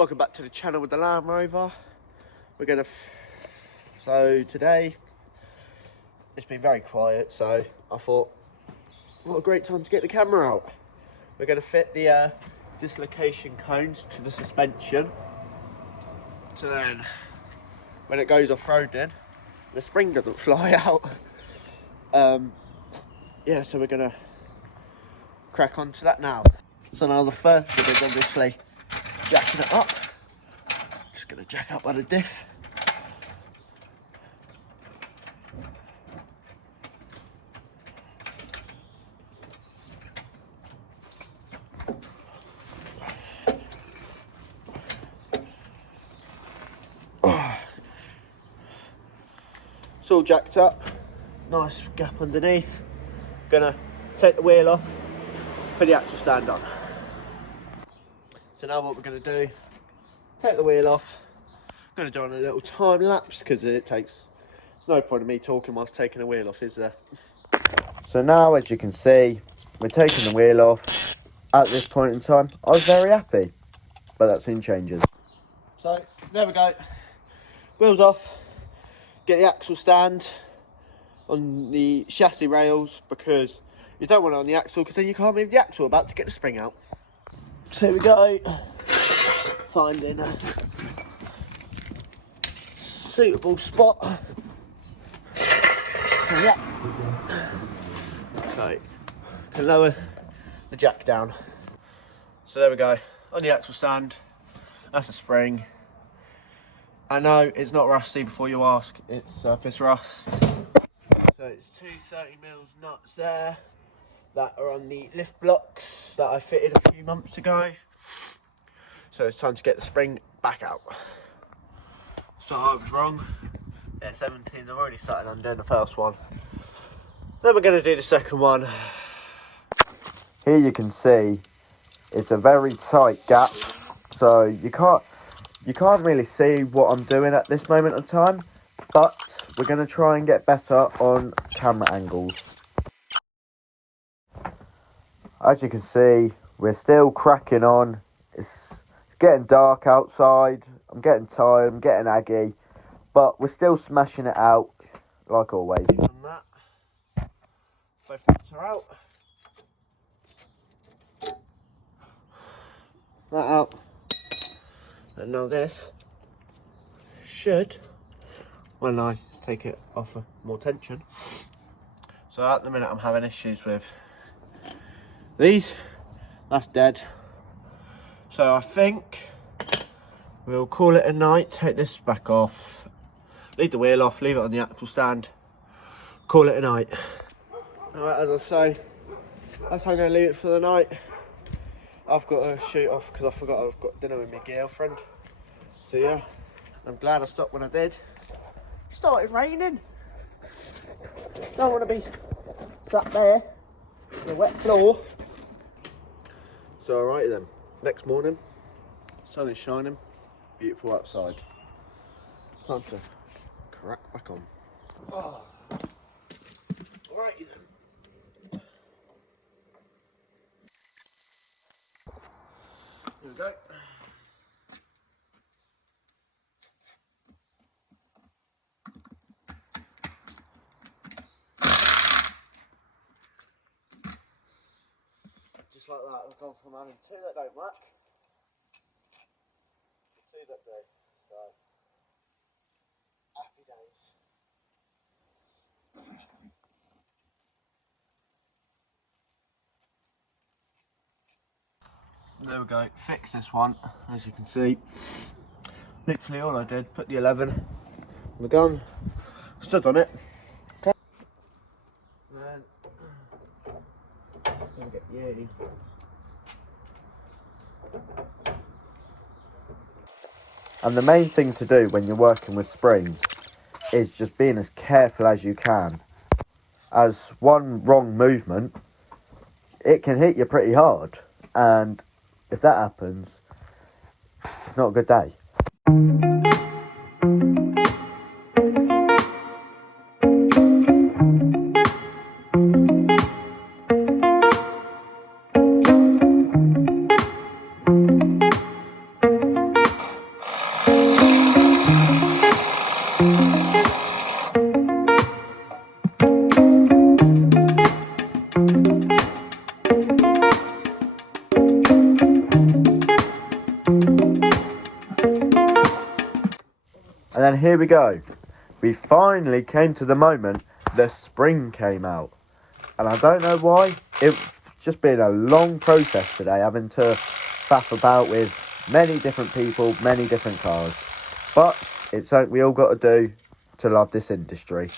Welcome back to the channel with the Land Rover. So today it's been very quiet, so I thought what a great time to get the camera out. We're going to fit the dislocation cones to the suspension, so then when it goes off-roading the spring doesn't fly out. Yeah, so we're going to crack on to that now. So now the first bit is obviously jacking it up. Just going to jack up on the diff. It's all jacked up, nice gap underneath. Gonna take the wheel off, put the axle stand on. So now what we're gonna do, take the wheel off. I'm gonna do on a little time lapse because there's no point in me talking whilst taking the wheel off, is there? So now, as you can see, we're taking the wheel off. At this point in time, I was very happy, but that soon changes. So there we go, wheels off. Get the axle stand on the chassis rails because you don't want it on the axle because then you can't move the axle about to get the spring out. So here we go, finding a suitable spot. So yeah, so can lower the jack down. So there we go, on the axle stand, that's a spring. I know it's not rusty before you ask, it's surface rust. So it's two 30mm nuts there that are on the lift blocks that I fitted a few months ago. So it's time to get the spring back out. So I was wrong. Yeah, 17s, I've already started undoing the first one. Then we're going to do the second one. Here you can see it's a very tight gap, so you can't really see what I'm doing at this moment in time, but we're going to try and get better on camera angles. As you can see, we're still cracking on. It's getting dark outside. I'm getting tired, I'm getting aggy, but we're still smashing it out like always. On that, both bits are out. That out. And now this should, when I take it off for more tension. So at the minute I'm having issues with these, that's dead. So I think we'll call it a night, take this back off, leave the wheel off, leave it on the axle stand, call it a night. Alright, as I say, that's how I'm going to leave it for the night. I've got to shoot off because I forgot I've got dinner with my girlfriend. So yeah, I'm glad I stopped when I did. It started raining. Don't want to be sat there on the wet floor. So alright then, next morning, sun is shining, beautiful outside. Time to crack back on. Oh. Alrighty then. Here we go. Just like that, I've gone from having two that don't work to two that do. So, happy days. There we go, fix this one, as you can see. Literally all I did, put the 11 on the gun, stood on it. Okay. And then, I'm gonna get you. And the main thing to do when you're working with springs is just being as careful as you can. As one wrong movement, it can hit you pretty hard, and if that happens, it's not a good day. And then here we go. We finally came to the moment the spring came out. And I don't know why. It's just been a long process today, having to faff about with many different people, many different cars. But it's something we all got to do to love this industry.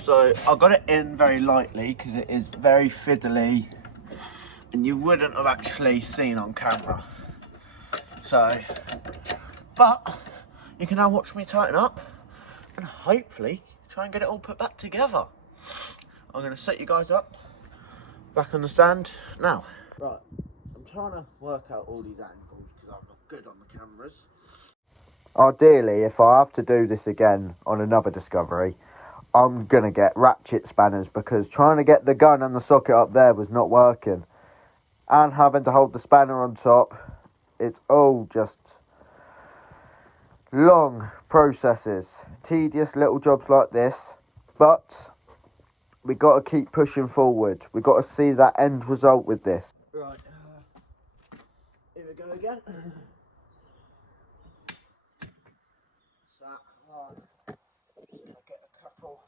So I got it in very lightly because it is very fiddly and you wouldn't have actually seen on camera. So, but you can now watch me tighten up and hopefully try and get it all put back together. I'm going to set you guys up back on the stand now. Right, I'm trying to work out all these angles because I'm not good on the cameras. Ideally, if I have to do this again on another Discovery, I'm going to get ratchet spanners because trying to get the gun and the socket up there was not working. And having to hold the spanner on top, it's all just long processes. Tedious little jobs like this, but we got to keep pushing forward. We got to see that end result with this. Right, here we go again. So, just gonna get a couple.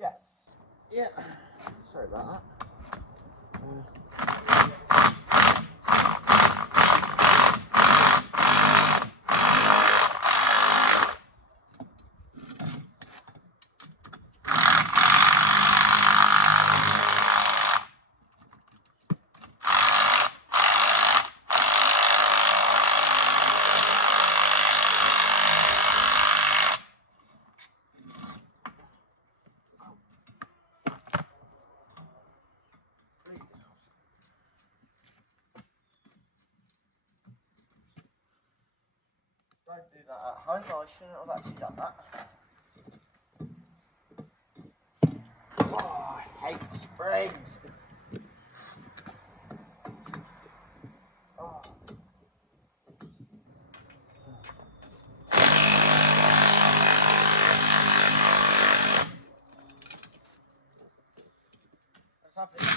Yes. Yeah. Sorry about that. Don't do that at home, I shouldn't have actually done that. Oh, I hate springs. Oh. What's happening?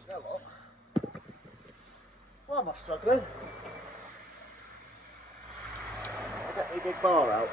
You know what? Why am I struggling? I'll get my big bar out.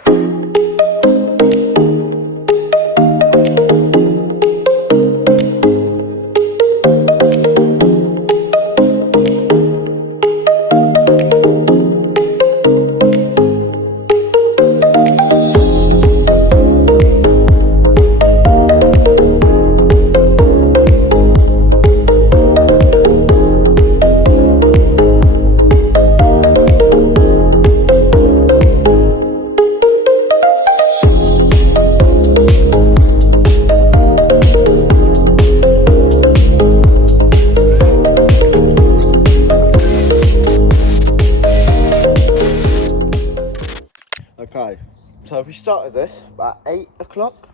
Okay, so we started this about 8 o'clock.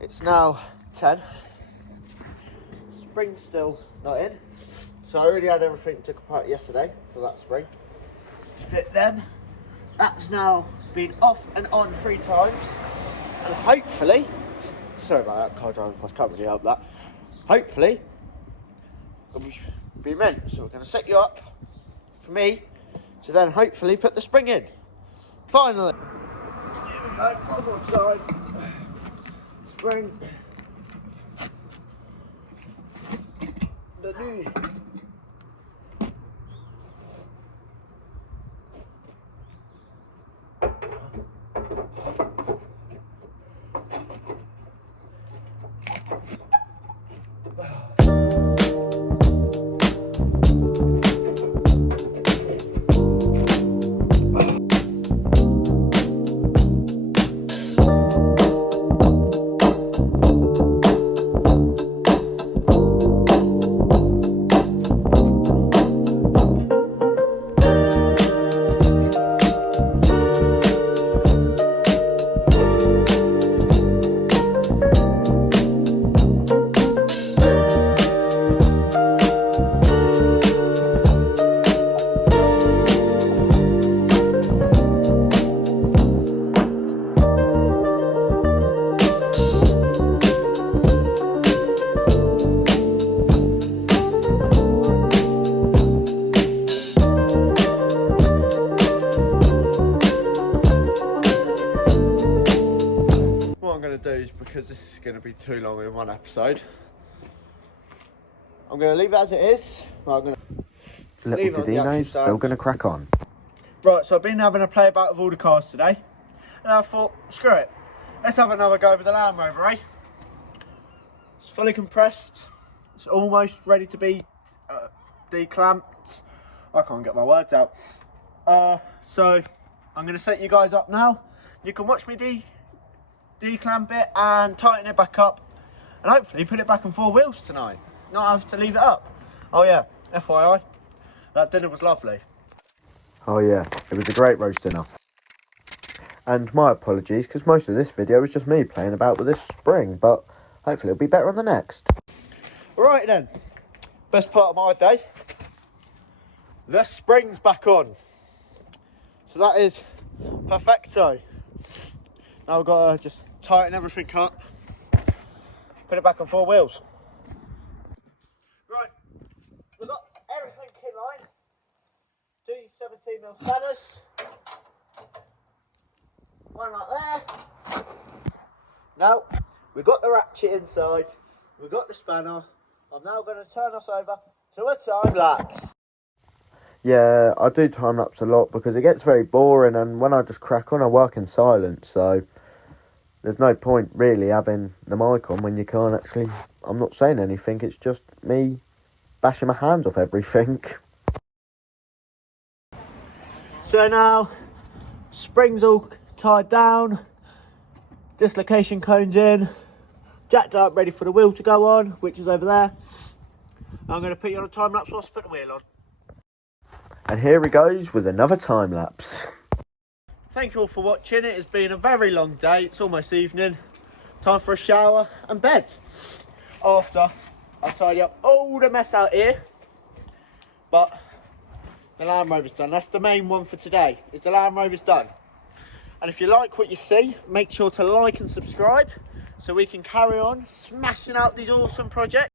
It's now 10. Spring's still not in, So I already had everything took apart yesterday for that spring to fit them. That's now been off and on 3 times, and hopefully, sorry about that, car driving past, can't really help that. Hopefully, it'll be meant. So we're going to set you up for me to then hopefully put the spring in. Finally. Here we go, one more time. Spring. The new. Do is, because this is going to be too long in one episode, I'm going to leave it as it is. I'm going to leave it on the actual still going to crack on. Right, so I've been having a play about with all the cars today, and I thought, screw it, let's have another go with the Land Rover, eh? It's fully compressed, it's almost ready to be declamped. I can't get my words out. So I'm going to set you guys up now. You can watch me declamp it and tighten it back up, and hopefully put it back on 4 wheels tonight, not have to leave it up. Oh yeah, FYI, that dinner was lovely. Oh yeah, it was a great roast dinner. And my apologies, because most of this video was just me playing about with this spring, but hopefully it'll be better on the next. Right then, best part of my day, the spring's back on, so that is perfecto. Now we've got to just tighten everything up, put it back on 4 wheels. Right, we've got everything in line. 2 17mm spanners, one like there. Now we've got the ratchet inside, we've got the spanner. I'm now going to turn us over to a time lapse. Yeah, I do time lapse a lot because it gets very boring, and when I just crack on I work in silence, so there's no point really having the mic on when you can't actually, I'm not saying anything, it's just me bashing my hands off everything. So now, spring's all tied down, dislocation cones in, jacked up, ready for the wheel to go on, which is over there. I'm going to put you on a time lapse whilst I put the wheel on. And here he goes with another time lapse. Thank you all for watching. It has been a very long day. It's almost evening. Time for a shower and bed. After I tidy up all the mess out here. But the Land Rover's done. That's the main one for today, is the Land Rover's done. And if you like what you see, make sure to like and subscribe so we can carry on smashing out these awesome projects.